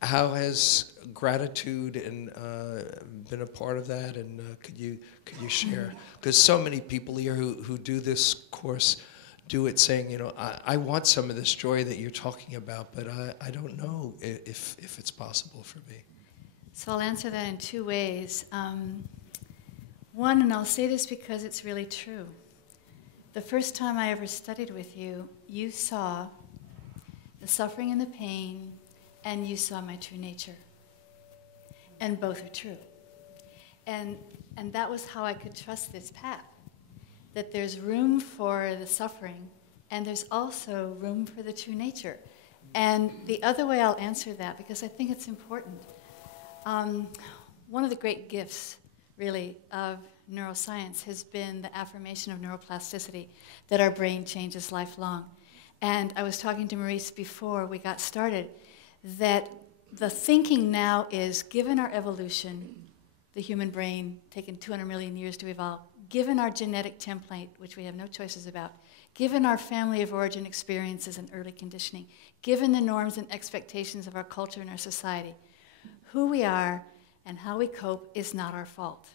how has gratitude and been a part of that? And could you share? Because so many people here who do this course do it saying, you know, I want some of this joy that you're talking about, but I don't know if it's possible for me. So I'll answer that in two ways. One, and I'll say this because it's really true. The first time I ever studied with you, you saw the suffering and the pain, and you saw my true nature. And both are true. And that was how I could trust this path, that there's room for the suffering, and there's also room for the true nature. And the other way I'll answer that, because I think it's important, one of the great gifts, really, of neuroscience has been the affirmation of neuroplasticity, that our brain changes lifelong. And I was talking to Maurice before we got started, that the thinking now is, given our evolution, the human brain taken 200 million years to evolve, given our genetic template, which we have no choices about, given our family of origin experiences and early conditioning, given the norms and expectations of our culture and our society, who we are and how we cope is not our fault.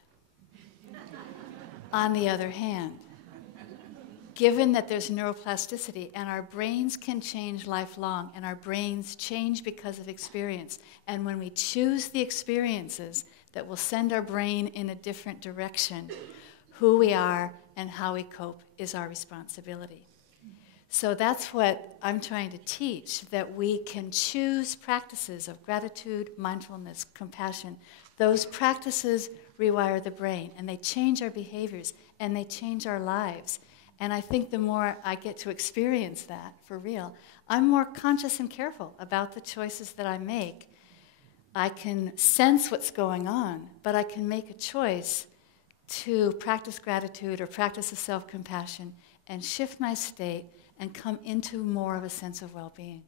On the other hand, given that there's neuroplasticity and our brains can change lifelong and our brains change because of experience, and when we choose the experiences that will send our brain in a different direction, who we are and how we cope is our responsibility. So that's what I'm trying to teach, that we can choose practices of gratitude, mindfulness, compassion. Those practices rewire the brain, and they change our behaviors, and they change our lives. And I think the more I get to experience that for real, I'm more conscious and careful about the choices that I make. I can sense what's going on, but I can make a choice to practice gratitude or practice a self-compassion and shift my state and come into more of a sense of well-being.